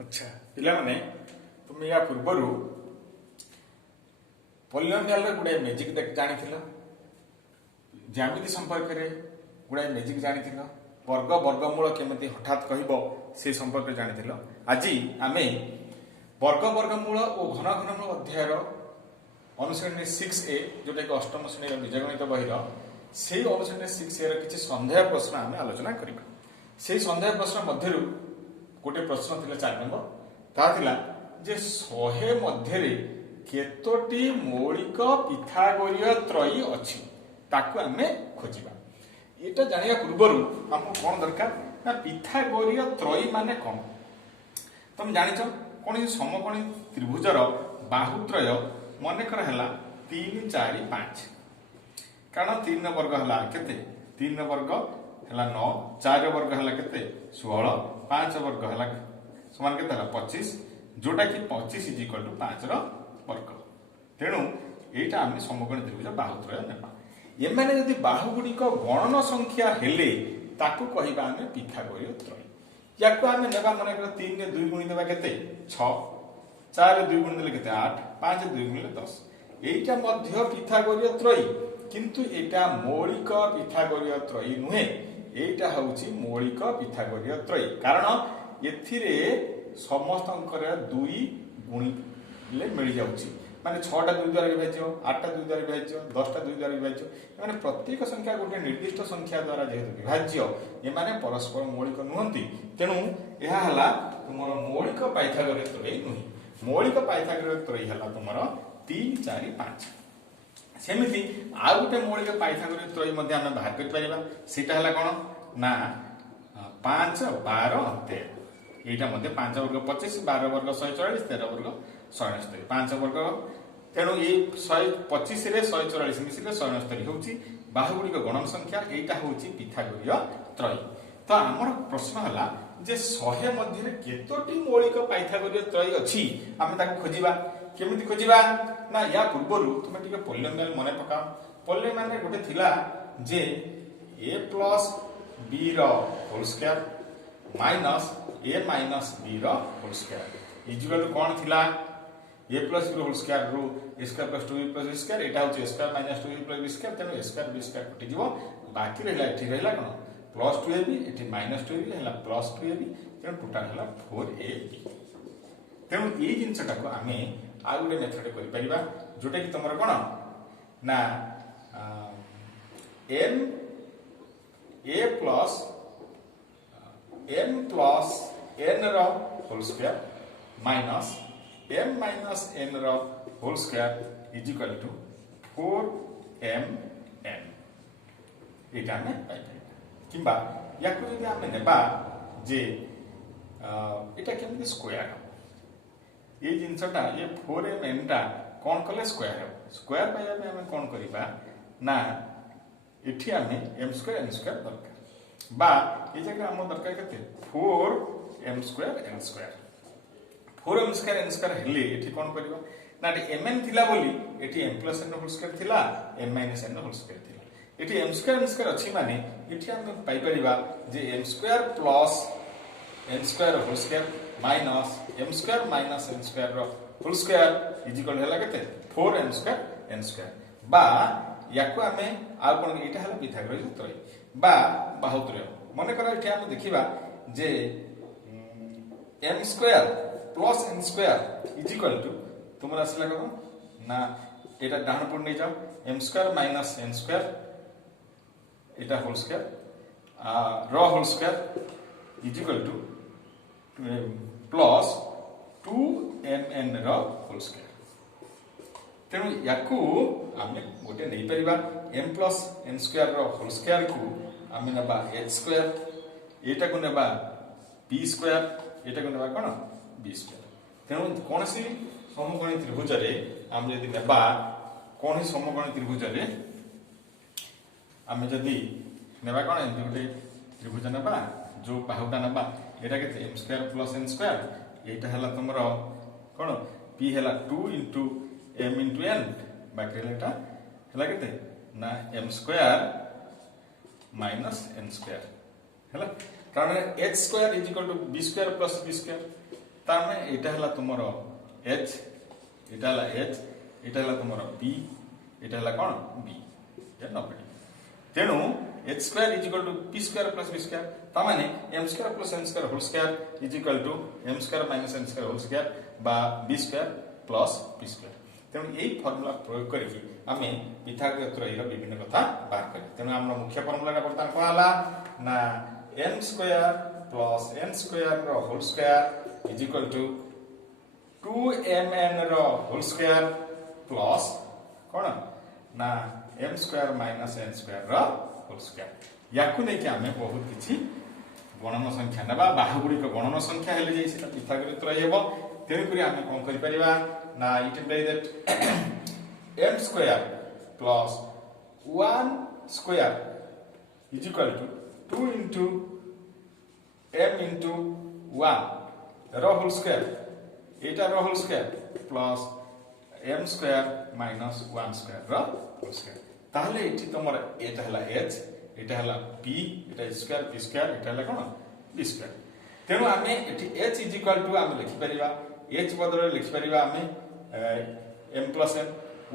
अच्छा पिला माने तुम या पूर्वर पॉलिनोमियल रे गुडे मैजिक देख जानिथिल ज्यामिति संपर्क रे गुडे मैजिक जानिथिल वर्ग वर्गमूल केमिति हठात कहबो से संपर्क रे जानिथिल आज आमे वर्ग वर्गमूल और घन घनमूल अध्याय अनुश्रेणी 6A जोटा कि अष्टम श्रेणी बीजगणित बहिर से अनुश्रेणी 6A किसी संदेह प्रश्न आम आलोचना करबा से संदेह प्रश्न मध्य गोटे प्रश्न थिला 4 नंबर ता थिला जे 100 मध्य केतोटी मौलिक पिथागोरीय त्रयी अछि ताकू आमे खोजिबा एटा जानिया पूर्वरु हमको कोन दरकार ना पिथागोरीय त्रयी माने कोन तुम जानिଛ कोन समकोणी त्रिभुजर बाहुत्रय मन कर हला 3 4 5 कारण 3 वर्ग हला केते 3 वर्ग हला 9 4 वर्ग हला केते 16 5 वर्ग हला समान केते हला 25 जोटा कि 25 = 5 रो वर्ग तेणु एटा आमे समकोणी त्रिभुज बाहुत्रय नेबा एमाने यदि बाहु गुडी को गणन संख्या हेले ताकू कहिबा आमे पिथागोरीय त्रयी याकू आमे नेबा माने कर 3 रे 2 गुणी देबा केते 6 4 रे 2 गुणी देले केते 8 5 रे 2 गुणी 10 एटा मध्य पिथागोरीय त्रयी किंतु एटा मौलिक पिथागोरीय त्रयी नुहे एटा होउची मौलिक पिथागोरीय त्रयी कारण एथिरे समस्तंकर 2 गुणी ले मिल जाउची माने 6टा 2 द्वारा विभाज्य 8टा 2 द्वारा विभाज्य 10टा 2 द्वारा विभाज्य माने प्रत्येक संख्या गोटे निर्दिष्ट संख्या द्वारा जेहेतु विभाज्य ए माने परस्पर मौलिक नुहंती तेणु एहा हला तुमर मौलिक पाइथागोरीय त्रयी नुहि मौलिक पाइथागोरीय त्रयी हला तुमर 3 4 5 सेमिति आ गोटे मौलिक पाइथागोरीय त्रयी मध्ये हम बाहर कर परिबा सेटा हला कोन ना 5 12 13 एटा मध्ये 5 वर्ग 25 12 वर्ग 144 13 वर्ग 169 5 वर्ग तेणु ये 125 रे 144 मिसिले 169 होउची बाहुगुडी गणन संख्या एटा होउची पिथागोरीय त्रयी तो हमर प्रश्न हला जे 100 मध्ये केतोटी मौलिक पाइथागोरीय त्रयी अछि हम ताको खोजिबा केमिति खोजिबा ना या पूर्वरु तुमे टिके पॉलिनोमियल मने पका पॉलिनोमियल रे गोटे थिला जे a + b रो whole square minus a minus b रो होल स्क्वायर इक्वल कोन थिला a plus b whole square row a square plus 2b plus b square एटा होची a square minus 2b plus b square तेनो a square b square कटि जीवो बाकी रहला एठी रहला कोन plus 2ab एठी minus 2ab हला plus 2ab तेनो टोटल हला 4ab तेनो ए जिंसटा को आमे आ गुटे मेथड करि परिबा जोटा कि तमरा कोन ना m plus n रो whole square minus m minus n रो whole square is equal to 4mn एटा में पाइ किबा याकू यदि हम नेबा जे एटा केमति स्क्वायर ये जिंसटा ये 4mn टा कोन कले स्क्वायर है स्क्वायर पाइबा में हम कोन करिबा ना एठी हमें m² n² दरकार बा ए जगह हम दरकार केते 4m² n² 4m² n² हेले एठी कोन करबा ना mn थिला बोली एठी m + n होल स्क्वायर थिला m - n होल स्क्वायर थिला एठी m² n² अछि माने एठी हम पाइ परिबा जे m² + n² whole square minus m² - n² रो होल स्क्वायर इज इक्वल होला केते 4m² n² बा याकू हमें आ कोन एटा हला पिथागोरीय त्रयी बा बाहुत्रय माने करा एठी हम देखिबा जे m² plus n² is equal to तुमरा असला करो ना एटा डाहन पड़ नै जाओ m² minus n² एटा होल स्क्वायर रो whole square is equal to plus 2mn रो होल स्क्वायर तेनु याकू आमे गोटे नै परिबा m plus n² रो होल स्क्वायर को आमे नबा h² एटा को नबा p² एटा को नबा कोन b² तेणु कौन सी समकोणी त्रिभुज रे हम यदि नेबा कौन सी समकोणी त्रिभुज रे हम यदि नेबा कोन एंटी त्रिभुज नेबा जो बाहुटा नेबा एटा केते m² plus n² एटा हला तमरो कोन p हला 2 into m into n बाकी रहला हला केते ना m² minus n² हला कारण h² is equal to b² plus b² तार में एटा हला तुमर h, एटा हला h, एटा हला तुमर b, एटा हला कोन b या 90 तेणु h square is equal to p square plus b square ता माने m square plus n square whole square is equal to m square minus n square whole square बा b square plus p square तेणु यही formula प्रयोग करके आमे Pythagoras त्रयी रो विभिन्न कथा बाहर करी तेणु हमर मुख्य फॉर्मूला बर्तमान कोन हला ना m square plus n square रो whole square is equal to 2mn रो होल स्क्वायर प्लस कोन ना m square minus n square रो होल स्क्वायर याकु नै कि हमें बहुत किछि गणन संख्या नबा बाहुगुडी को गणन संख्या हेले जै सेटा पिथागोरस त्रयी हेबो तेनु करी हमें कोन करि परिबा ना it implies that m square plus 1 square is equal to 2 into m into 1 रो होल स्क्वायर एटा रो whole square plus m square minus 1 square रो होल स्क्वायर ताहले एठी तमर एटा हला h एटा हला p एटा स्क्वायर p स्क्वायर एटा हला कोन b स्क्वायर तेनु आमे एठी h इज इक्वल टू आमे लिखि परिबा h बदले लिखि परिबा आमे m plus n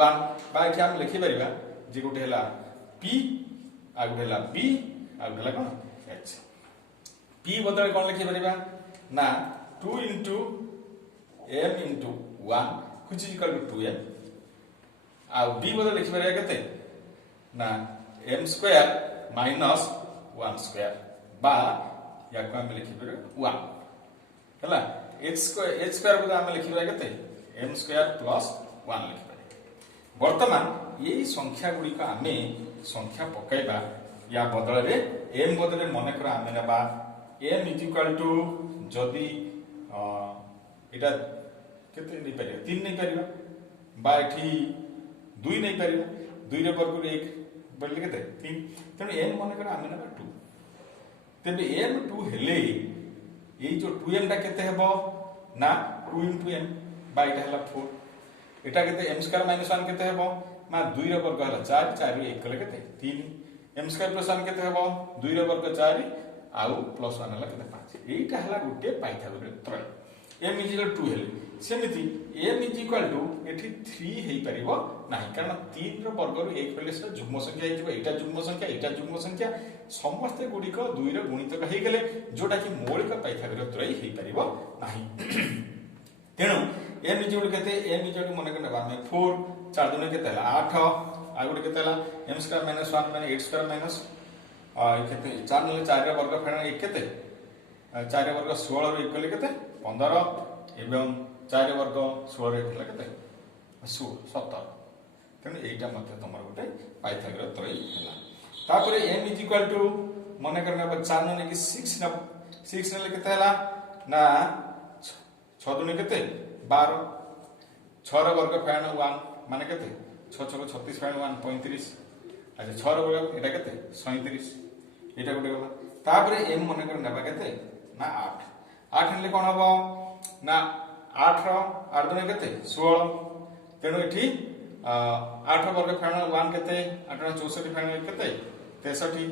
1 बा एठी आमे लिखि परिबा जे गोटे हला p आ गोटे हला b आ गोटे हला कोन h p बदले कोन लिखि परिबा ना 2 into m into 1 which is equal to 2m uh b बदले लिखि परिबा केते ना m स्क्वायर माइनस 1 स्क्वायर बा याको हम लिखि परिबा 1 हला h स्क्वायर बदले हम लिखि परिबा केते m स्क्वायर प्लस 1 लिखि परिबा वर्तमान यही संख्या गुडी को आमे संख्या पकाइबा या बदल रे m बदले मने कर आमे नबा m इज इक्वल टू जदी एटा केते नै परिबा 3 नै परिबा बा एठी 2 नै परिबा 2 रे वर्ग रे 1 बदले केते 3 तने m मने कर आमे नबा 2 तबे m 2 हेले एई जो 2m टा केते हेबो ना 2 into m बा एटा हला 4 एटा केते m स्क्वायर माइनस 1 केते हेबो मा 2 रे वर्ग हला 4 4 रे 1 कले केते 3 m स्क्वायर प्लस 1 केते हेबो 2 रे वर्ग 4 आउ प्लस 1 हला केते 5 एटा हला गुटे पाइथागोरस त्रय m इज इक्वल 2 हेले सेमिति m इज इक्वल टू एठी 3 हेई परिबो नाही कारण 3 रो वर्ग रो 1 हेले से जुग्म संख्या हेइजो एटा जुग्म संख्या समस्त गुडी को 2 रे गुणित हेइ गेले जोटा कि मौलिक पाइथागोरस त्रय हेइ परिबो नाही तेणु m इज इक्वल केते m इज इक्वल मने करबा हम 4 4 दुने केते हला 8 आ गुडी केते हला m स्क्वायर माइनस 1 माने 8 स्क्वायर माइनस केते 4 ने 4 रे वर्ग फेना 1 केते 4 रे वर्ग 16 रो 1 कले केते 15 एवं 4 रे वर्ग 16 रे केला केते 17 तेणु एटा मते तमर गुटे पाइथागोरस त्रयी हला तापरे m इज इक्वल टू मने करना 4 ने कि 6 ने केते हला ना 6 दुने केते 12 6 रे वर्ग फेना 1 माने केते 6 6 36 फेना 1 35 अच्छा 6 रे वर्ग एटा केते 37 एटा गुटे गला तापरे m मने कर नेबा केते ना 8 8 हेले कोन हबो ना 8 रो 8 दुने केते 16 तेणु एठी 8 वर्ग फेना 1 केते 8 ना 64 फेना केते 63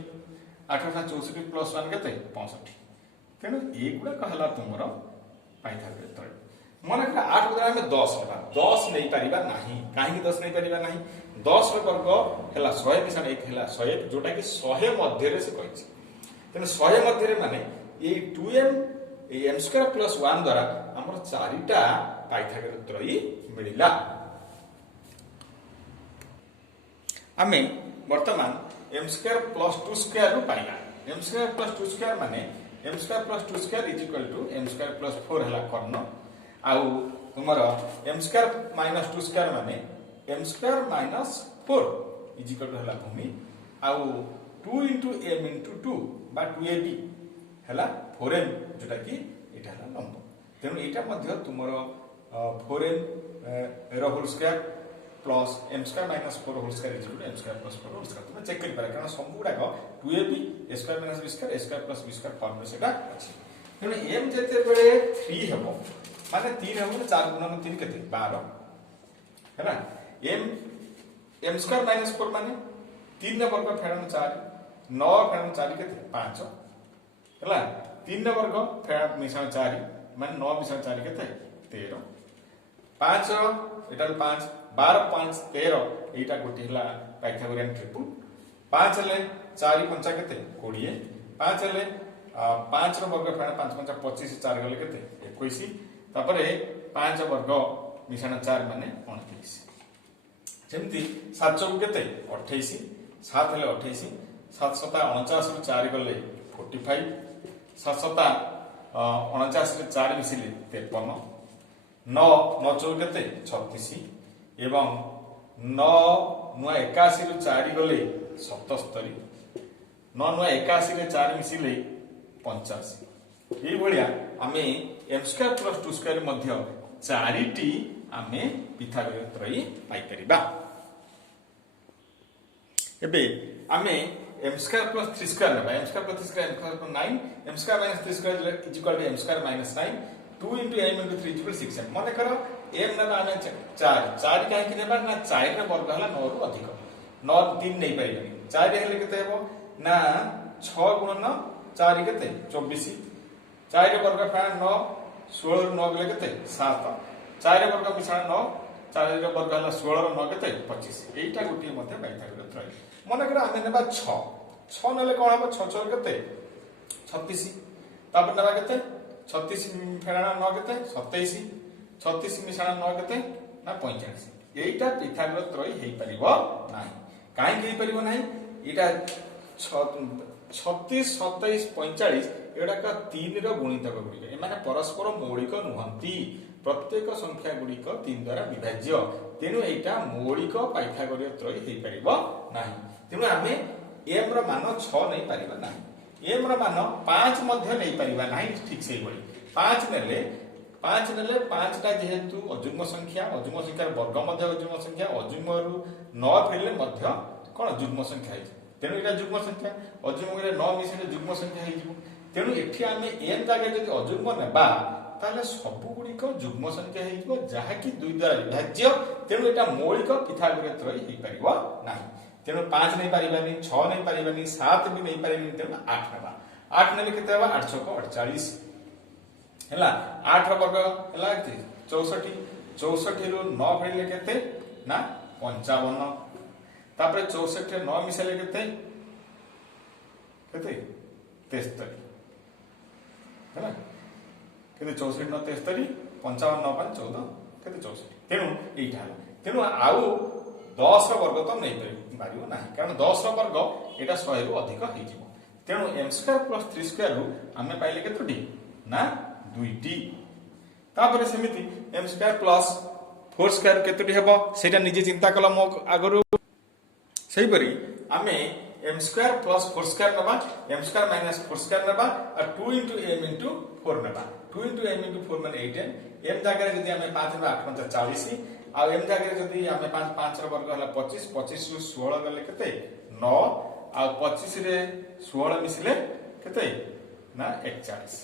8 ना 64 प्लस 1 केते 65 तेणु एगुडा कहला तुमरो पाइथागोरस त्रय मने कर 8 बदला में 10 लेबा 10 नै परिबा नाही काहे 10 नै परिबा नाही 10 रो वर्ग हेला 100 मिसान 1 हेला 100 जोटा कि 100 मध्ये रे से कहछि तेणु 100 मध्ये रे माने ए 2m ए m स्क्वायर प्लस 1 द्वारा हमर चारिटा पाइथागोरस त्रयी मिलिला आमे वर्तमान m स्क्वायर प्लस 2 स्क्वायर रो पाइला m स्क्वायर प्लस 2 स्क्वायर माने m square plus 2 square is equal to m square plus 4 हला कर्ण आउ तुमर m स्क्वायर माइनस 2 स्क्वायर माने m square minus 4 is equal to हला भूमि आउ 2 into m into 2 बा 2ab हला 4m जोटा कि एटा हला लंब तेनु एटा मध्ये तुमर 4m रो whole square plus m square minus 4 whole square is equal to m square plus 4 whole square तुम चेक कर पारे कारण सब गुडा को 2ab a square minus b square a square plus b square form में सेटा अछि तेनु m जेते बेले 3 हेबो माने 3 हेबो 4 गुणन 3 केते 12 हैना m स्क्वायर माइनस 4 माने 3 ने वर्ग फेरन 4 9 फेरन 4 केते 5 हैला 3 ने वर्ग फेरन मिसान 4 माने 9 मिसा 4 केते 13 5 एटा 5 12 5 13 एटा गोटी हला पाइथागोरियन ट्रिपल 5 हेले 4 5 केते 20 5 हेले 5 रो वर्ग फेणा 5 5 25 4 गले केते 21 तापरे 5 वर्ग मिसाण 4 माने 29 जेमती 7 चौक केते 28 7 हेले 28 7 7 49 रो 4 गले 45 7 7 49 रे 4 मिसिले 53 9 9 चौक केते 36 एवं 9 नुआ 81 रो 4 गले 77 9 नुआ 81 रे 4 मिसिले 85 এই ভলিয়া আমি m স্কয়ার প্লস 2 স্কয়ার মধ্য চারিটি আমি পিথাগোরিয়ান ত্রয়ী পাই परिबा एबे आमे m स्क्वायर प्लस 3 स्क्वायर नेबा m square plus 3 square m square 9 m square minus 3 square is equal to m square minus 9 2 into m into 3 equal 6 m माने करो m नेबा आमे 4 4 काहे कि नेबा ना 4 रे वर्ग हला 9 रु अधिक 9 3 नै परिबनी 4 हेले केते हेबो ना 6 गुणन 4 केते 24 4 रे वर्ग फा 9 16 ରୁ 9 गले केते 7 4 रे वर्ग मिसाण 9 4 रे वर्ग हला 16 ରୁ 9 केते 25 एटा गुटी मते पाइथागोरियन त्रय मने करा आमे नेबा 6 6 नेले कोन हबो 6 6 केते 36 तापर नेबा केते 36 फेराना 9 केते 27 36 मिसाण 9 केते ना 45 एटा पिथागोरियन त्रय हेई परिबो नाही काहे हेई परिबो नाही एटा 36 27 45 एडा का 3 रो गुणितक गुडी ए माने परस्पर मौलिक नुहंती प्रत्येक संख्या गुडी को 3 द्वारा विभाज्य तेनु एटा मौलिक पाइथागोरियन त्रय हेई परिबो नाही तेनु आमे m रो मान 6 नै परिबा नाही m रो मान 5 मध्य नै परिबा नाही ठीक सेही बळी 5 नेले 5 टा जेहेतु अजुग्म संख्या वर्ग मध्य अजुग्म संख्या अजुग्म रु 9 फेले मध्य कोन जुग्म संख्या है तेनु एटा जुग्म संख्या अजुग्म रे 9 मिसिले जुग्म संख्या हेई जिवो तेनु एठी आमे m जागे जदि अजुग्म नेबा ताले सब गुडी को जुग्म संख्या हेई जिवो जहा कि 2 द्वारा विभाज्य तेनु एटा मौलिक पिथागोरियन त्रय हेई परिबो नाही तेनु 5 नै परिबानी 6 नै परिबानी 7 भी नै परिबानी तेनु 8 नेबा 8 नेले केते हबा 8 6 48 हैला 8 रो वर्ग हैला 64 64 रु 9 फेले केते ना 55 तापर 64 रे 9 मिसले केते 73 हैला केते 64 9 73 55 9 5 14 केते 64 तेनु एटा हला तेनु आउ 10 रो वर्ग तो नै पारिबो नाही कारण 10 रो वर्ग एटा 100 रु अधिक हेइ जिवो तेनु m स्क्वायर प्लस 3 स्क्वायर रु आमे पाइले केतोटी ना 2टी तापर सेमिति m स्क्वायर प्लस 4 स्क्वायर केतोटी हेबो सेटा निजे चिंता कला मो आगरु सही परी आमे m स्क्वायर प्लस 4 स्क्वायर नबा m स्क्वायर माइनस 4 स्क्वायर नबा और 2 into m into 4 नबा 2 into m into 4 माने 18 m जागे जदी आमे 5 रो 8 5 40 आ m जागे जदी आमे 5 5 रो वर्ग हला 25 25 रु 16 गले केते 9 आ 25 रे 16 मिसले केते ना 41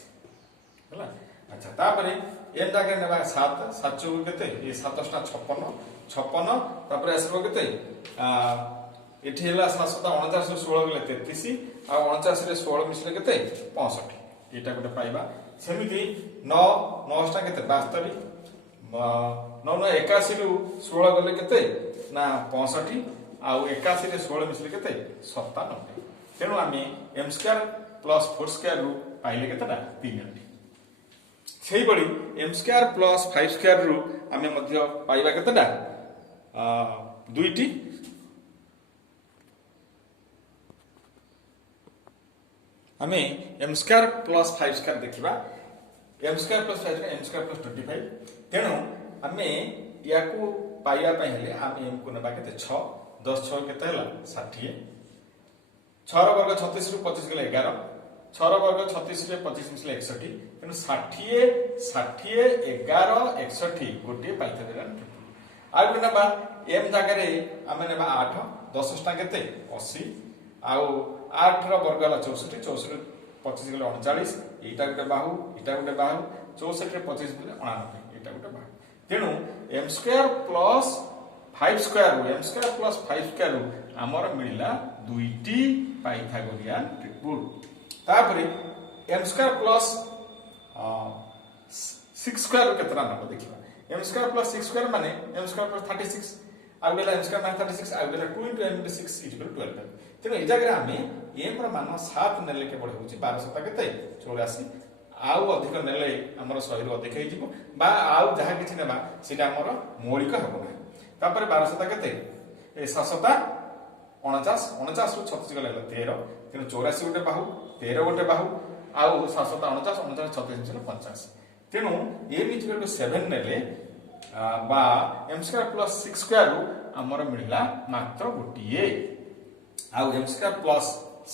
हला अच्छा तापरे m जागे नेबा 7 7 चौ केते ये 7 टा 56 56 तापरे आसबो केते एठी हला 749 रे 16 गले 33 आ 49 रे 16 मिसले केते 65 एटा गोटे पाइबा सेमिति 9 9 टा केते 72 9 9 81 रु 16 गले केते ना 65 आ 81 रे 16 मिसले केते 97 तेनु आमी m स्क्वायर प्लस 4 स्क्वायर रु पाइले केतेटा 3 सेही बडी m स्क्वायर प्लस 5 स्क्वायर रु आमे मध्य पाइबा केतेटा 2टी आमे m स्क्वायर प्लस 5 स्क्वायर देखिबा m square plus 5 m square plus 25 तेनु आमे याकू पाइया पय हेले आमे m को नेबा केते 6 10 6 केते हला 60 6 रो वर्ग 36 रु 25 गले 11 6 रो वर्ग 36 रे 25 मिसले 61 तेनु 60 60 11 61 गोटे पाइथागोरियन ट्रिपल आ गुना बा m जागा रे आमे नेबा 8 10 टा केते 80 आउ 8 रो वर्ग हला 64 64 25 गले 39 एटा गुटे बाहु 64 रे 25 गले 89 एटा गुटे बाहु तेनु m square plus 5 square m square plus 5 square हमर मिलिला 2टी पाइथागोरियन ट्रिपल तापरे m स्क्वायर प्लस 6 स्क्वायर केतना नंबर देखिबा m स्क्वायर प्लस 6 स्क्वायर माने m स्क्वायर प्लस 36 आ गेला m स्क्वायर माने 36 आ गेला 2 into m into 6 इक्वल 12 तेनो ए जगह आमे m रो मान 7 नेले केवल होची 12 सता केते 84 आउ अधिक नेले हमर 100 रो अधिक हे जिवो बा आउ जहा किछि नेबा सेटा हमर मौलिक हबो ना तापर 12 सता केते ए 7 सता 49 49 रु 36 गले 13 तेनो 84 गोटे बाहु 13 गोटे बाहु आउ 7 सता 49 49 36 50 तेनु m इक्वल टू 7 नेले बा m स्क्वायर प्लस 6 स्क्वायर रु हमर मिलला मात्र गोटिए आउ m स्क्वायर प्लस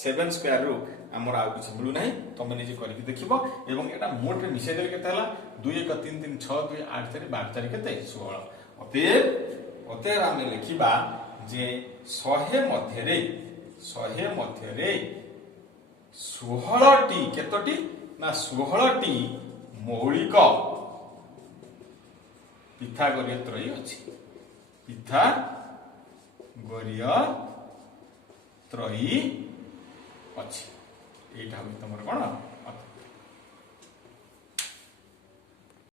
7 स्क्वायर रु हमर आउ किछ मिलु नाही तमे निजे करिक देखिबो एवं एटा मोटे मिसे देले केते हला 2 1 3 3 6 2 8 4 12 4 केते 16 अतएव हम लिखिबा जे 100 मध्यरे 16 टी केतोटी ना 16 टी मौलिक पिथागोरीय त्रयी अछि पिथागोरीय त्रयी अछि एटा हम तमर कोन